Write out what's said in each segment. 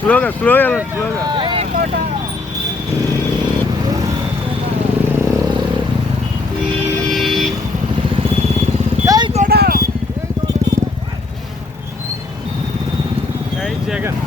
స్లోగా స్లోగా స్లోగా జగన్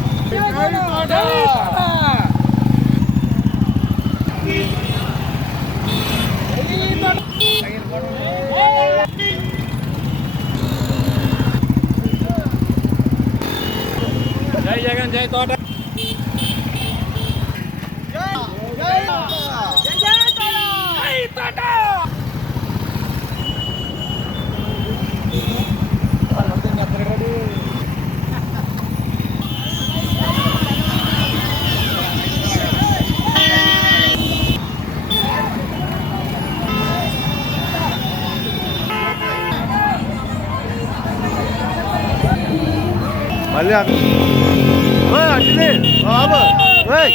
మళ్ళీ అక్కడ ఓయ్, అట్లనే బాబు ఓయ్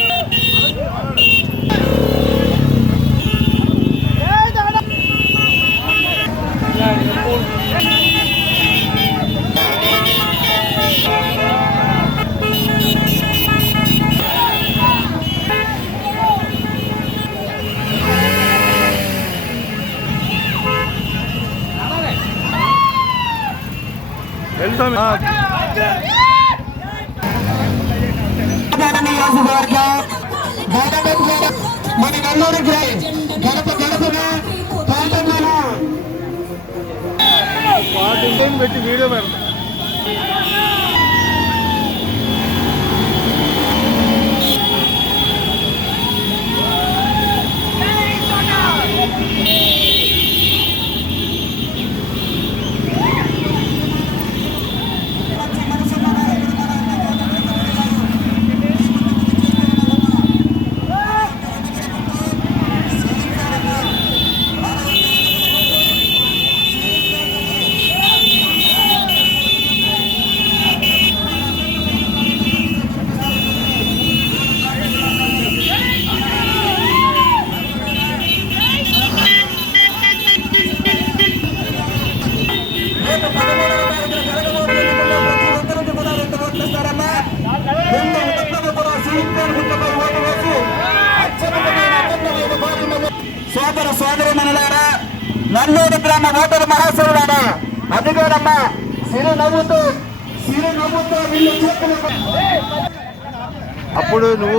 వెళ్తాం ఆ, నియోజకవర్గం మన నెల్లూరుకి గడప గడపన ప్రాంతంలో పెట్టి వీడియో పెడతాం. నల్లూరు గ్రామ ఓటరు మహాశివులారా అదిగోనమ్మా సిరి నవ్వుతూ సిరి నవ్వుతూ వీళ్ళు చేతులు అప్పుడు నువ్వు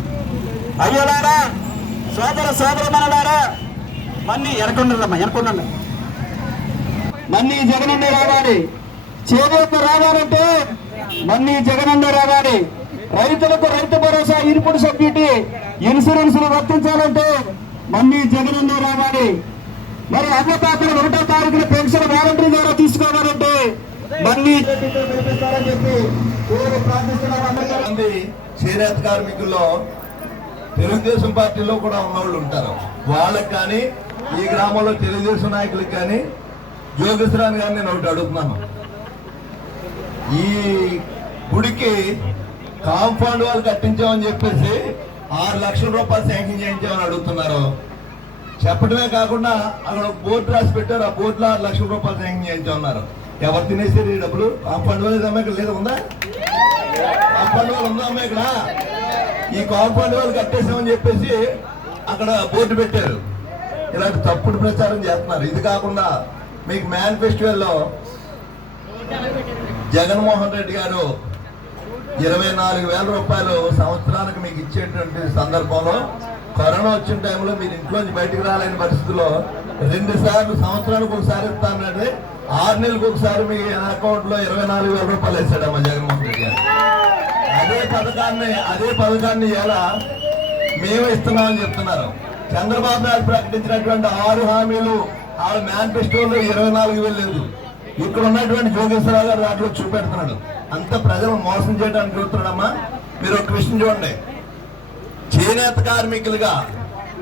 అయ్యలారా సోదర సోదర మనలారా మన్ని ఎనకొండమ్మా ఎనకొండ మన్ని జగనన్న రావాలి చేనేత రావాలంటే మన్ని జగనన్న రావాలి రైతులకు రైతు భరోసా ఇరుపుడు సభ్యుటి ఇన్సూరెన్స్ వర్తించాలంటే మన్ని జగనన్న రావాలి మరి అన్నదాతలు ఒకటో తారీఖున పెన్షన్ వాలంటరీ ద్వారా తీసుకోవాలంటే మన్ని చూపిస్తారని చెప్పి చేనేత కార్మికుల్లో తెలుగుదేశం పార్టీలో కూడా ఉన్నవాళ్ళు ఉంటారు. వాళ్ళకి కానీ ఈ గ్రామంలో తెలుగుదేశం నాయకులకు కానీ జోగేశ్వరాన్ని గారిని నేను ఒకటి అడుగుతున్నాను. ఈ గుడికి కాంపౌండ్ వాళ్ళు కట్టించామని చెప్పేసి ఆరు లక్షల రూపాయలు శాంక్షన్ చేయించామని అడుగుతున్నారు. చెప్పడమే కాకుండా అక్కడ ఒక బోర్డు రాసి పెట్టారు. ఆ బోర్డులో ఆరు లక్షల రూపాయలు శాంక్షన్ చేయించామన్నారు. ఎవరు తినేసారు ఈ డబ్బులు? కాంపౌండ్ వాళ్ళు ఏదమ్మా ఇక్కడ లేదు ఉందా? కాంపౌండ్ వాళ్ళు ఉందమ్మా ఇక్కడ? ఈ కాంపౌండ్ వాళ్ళు కట్టేసామని చెప్పేసి అక్కడ బోర్డు పెట్టారు. ఇలాంటి తప్పుడు ప్రచారం చేస్తున్నారు. ఇది కాకుండా మీకు మేనిఫెస్టోల్లో జగన్మోహన్ రెడ్డి గారు ఇరవై నాలుగు వేల రూపాయలు సంవత్సరానికి మీకు ఇచ్చేటువంటి సందర్భంలో కరోనా వచ్చిన టైంలో మీరు ఇంట్లోంచి బయటకు రాలేని పరిస్థితుల్లో రెండు సార్లు సంవత్సరానికి ఒకసారి ఇస్తానంటే ఆరు నెలలకు ఒకసారి మీ అకౌంట్లో ఇరవై నాలుగు వేల రూపాయలు వేసాడమ్మా జగన్మోహన్ అదే పథకాన్ని అదే పథకాన్ని ఎలా మేము ఇస్తున్నామని చెప్తున్నారు. చంద్రబాబు నాయుడు ప్రకటించినటువంటి ఆరు హామీలు ఆరు మేనిఫెస్టోలో ఇరవై నాలుగు వేలు లేదు. ఇక్కడ ఉన్నటువంటి జోగేశ్వరరావు గారు దాంట్లో చూపెడుతున్నాడు. అంత ప్రజలు మోసం చేయడానికి చూస్తున్నాడమ్మా. మీరు ఒక విషయం చూడండి. చేనేత కార్మికులుగా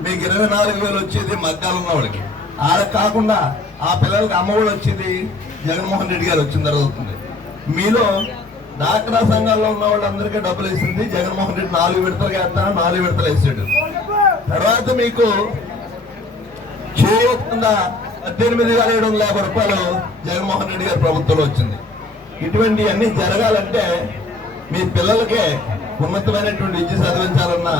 మీకు ఇరవై నాలుగు వేలు వచ్చేది మగ్గాలు ఉన్న వాళ్ళకి. ఆడ కాకుండా ఆ పిల్లలకి అమ్మఒడి వచ్చింది. జగన్మోహన్ రెడ్డి గారు వచ్చిన తర్వాత. అవుతుంది మీలో డాక్రా సంఘాల్లో ఉన్న వాళ్ళందరికీ డబ్బులు వేసింది. జగన్మోహన్ రెడ్డి నాలుగు విడతలు వేస్తాను నాలుగు విడతలు వేసాడు. తర్వాత మీకు చేయకుండా పద్దెనిమిది వేల ఏడు వందల యాభై రూపాయలు జగన్మోహన్ రెడ్డి గారి ప్రభుత్వంలో వచ్చింది. ఇటువంటి అన్ని జరగాలంటే మీ పిల్లలకే ఉన్నతమైనటువంటి విద్య చదివించాలన్నా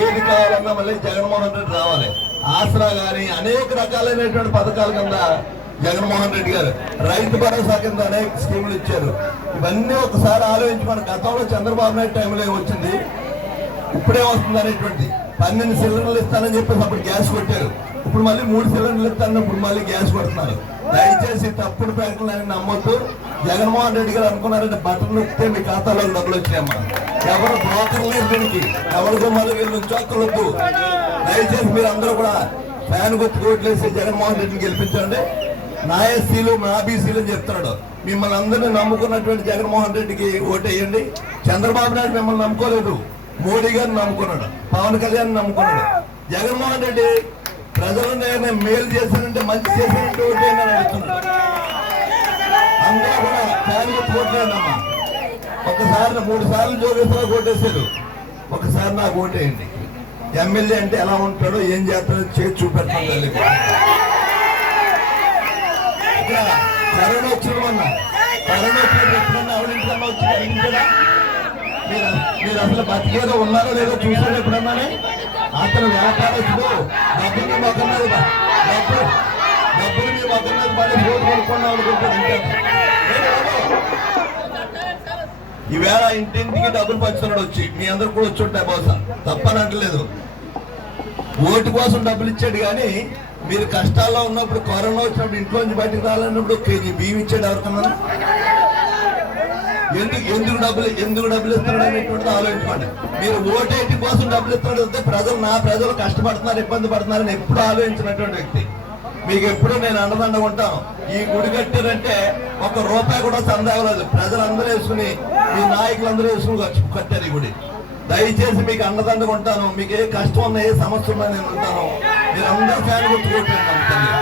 ఏది కావాలన్నా మళ్ళీ జగన్మోహన్ రెడ్డి రావాలి. ఆసరా కానీ అనేక రకాలైనటువంటి పథకాల కింద జగన్మోహన్ రెడ్డి గారు. రైతు భరోసా కింద అనేక స్కీములు ఇచ్చారు. ఇవన్నీ ఒకసారి ఆలోచించుకోండి గతంలో చంద్రబాబు నాయుడు టైంలో వచ్చింది ఇప్పుడే వస్తుంది అనేటువంటి పన్నెండు సిలిండర్లు ఇస్తానని చెప్పేసి అప్పుడు గ్యాస్ కొట్టారు. ఇప్పుడు మళ్ళీ మూడు సిలిండర్లు ఇస్తాను ఇప్పుడు మళ్ళీ గ్యాస్ కొడుతున్నారు. దయచేసి తప్పుడు ప్రకటనలని నమ్మొద్దు. జగన్మోహన్ రెడ్డి గారు అనుకున్నారంటే బటన్ నొక్కితే మీ ఖాతాలో డబ్బులు వచ్చాయమ్మా. ఎవరు బ్రోకర్ లేరు దీనికి. ఎవరికో మళ్ళీ వీళ్ళు చొక్కలొద్దు దయచేసి మీరు అందరూ కూడా ఫ్యాన్ గుర్తు కోట్లేసి జగన్మోహన్ రెడ్డిని గెలిపించండి. నా ఎస్సీలు నా బీసీలు అని చెప్తున్నాడు. మిమ్మల్ని అందరినీ నమ్ముకున్నటువంటి జగన్మోహన్ రెడ్డికి ఓటేయండి. చంద్రబాబు నాయుడు మిమ్మల్ని నమ్ముకోలేదు. మోడీ గారిని నమ్ముకున్నాడు. పవన్ కళ్యాణ్ నమ్ముకున్నాడు. జగన్మోహన్ రెడ్డి ప్రజలను నేను మేలు చేశానంటే మంచి చేశానంటే ఓటేయండి అని అడుగుతున్నాడు. అందరూ కూడా ఫ్యామిలీ ఓట్లేదమ్మా ఒకసారి మూడు సార్లు జోగేశ్వరరావు ఓటేశారు ఒకసారి నాకు ఓటేయండి. ఎమ్మెల్యే అంటే ఎలా ఉంటాడో ఏం చేస్తాడో చేసి చూపెడతాను తల్లి. ఇక్కడ కరోనా వచ్చిన కరోనా వచ్చినప్పుడు ఎప్పుడన్నా ఆవిడ ఇంటికన్నా వచ్చిందా మీరు మీరు అసలు బతికేదో ఉన్నారో లేదో చూసారు ఎప్పుడన్నానే? అతను వ్యాపారస్తుడు డబ్బులు మీ మొక్కన్నది డబ్బులు డబ్బులు మీ మొక్కన్నది పడి ఫోన్ కొనుక్కున్నాం అనుకుంటాడు ఈవేళ ఇంటింటికి డబ్బులు పంచుతున్నాడు వచ్చి. మీ అందరు కూడా వచ్చి ఉంటాయి బహుశా. తప్పని అంటలేదు. ఓటు కోసం డబ్బులు ఇచ్చాడు కానీ మీరు కష్టాల్లో ఉన్నప్పుడు కరోనా వచ్చినప్పుడు ఇంట్లో నుంచి బయటకు రాలన్నప్పుడు కేజీ బియ్యం ఇచ్చాడు ఎవరికన్నా? ఎందుకు ఎందుకు డబ్బులు ఎందుకు డబ్బులు ఇస్తున్నాడు అనేటువంటిది ఆలోచించుకోండి. మీరు ఓటేటి కోసం డబ్బులు ఇస్తున్నాడు వస్తే ప్రజలు నా ప్రజలు కష్టపడుతున్నారు ఇబ్బంది పడుతున్నారని ఎప్పుడు ఆలోచించినటువంటి వ్యక్తి. మీకు ఎప్పుడు నేను అండదండ ఉంటాను. ఈ గుడి కట్టారంటే ఒక రూపాయి కూడా సందేహం ప్రజలందరూ వేసుకుని మీ నాయకులందరూ వేసుకుని కట్టారు ఈ గుడి. దయచేసి మీకు అండదండగా ఉంటాను. మీకు ఏ కష్టం ఉన్నా ఏ సమస్య ఉన్నా నేను ఉంటాను. మీరు అందరూ ఫ్యాన్ గుర్తుకుంటాను తల్లి